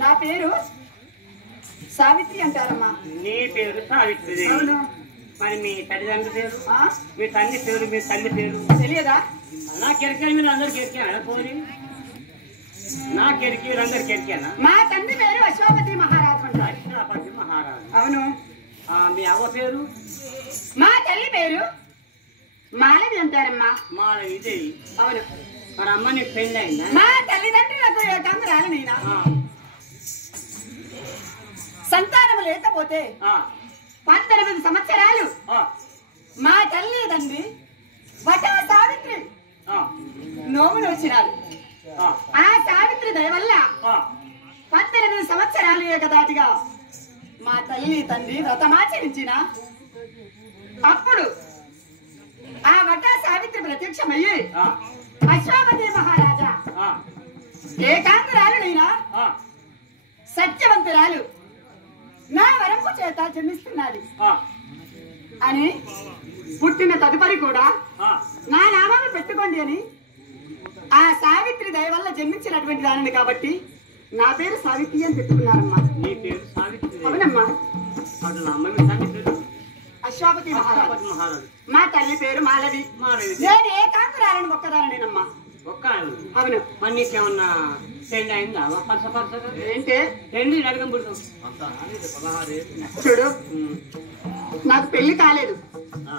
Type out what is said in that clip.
నా పేరు సావిత్రి అంటారమ్మా. నీ పేరు సావిత్రి. అవును. మరి మీ తల్లిదండ్రుల పేరు, మీ తల్లి పేరు, మీ తల్లి పేరు తెలియదా? నా కెరికే మీరు అందరికి ఎరికానా? పోనీ నా కెరికి అందరికి ఎరికానా? మా తండ్రి పేరు అశ్వపతి మహారాజు అంటారు. అశ్వపతి మహారాజు. అవును. మీ అవ్వ పేరు? మా తల్లి పేరు మాలవి అంటారమ్మా. మాలవి దేవి. అవును. మరి అమ్మ నీకు పెళ్ళి అయిందా? మా తల్లిదండ్రులకు ఏకాంధ్రాలు నేనా సంతానము లేకపోతే 18 సంవత్సరాలు మా తల్లి తండ్రి వట సావిత్రి నోమును వచ్చినారు. ఆ సావిత్రి దయ వల్ల 18 సంవత్సరాలు ఏకదాటిగా మా తల్లి తండ్రి వ్రతమాచరించిన అప్పుడు ఆ వట సావిత్రి ప్రత్యక్షమయ్యి అశ్వపతి మహారాజా ఏకాంధ్రాలు నైనా సత్యవంతురాలు నా వరంపు చేత జన్మిస్తున్నది అని పుట్టిన తదుపరి కూడా నా నామాన్ని పెట్టుకోండి అని ఆ సావిత్రి దయ వల్ల జన్మించినటువంటి దానిని కాబట్టి నా పేరు సావిత్రి అని పెట్టుకున్నారమ్మా. నీ పేరు సావిత్రి? అవునమ్మా. అశ్వపతి మహారాజు. మా తల్లి పేరు మాలవి. నేను ఏకాంధ్రాలను ఒక్కదానేనమ్మా. ఒక్క? అవును. మరి నీకేమన్నా పెళ్ళి అయిందా? ఏంటే పెళ్ళి అడగం పుడుతాం చూడు, నాకు పెళ్లి కాలేదు.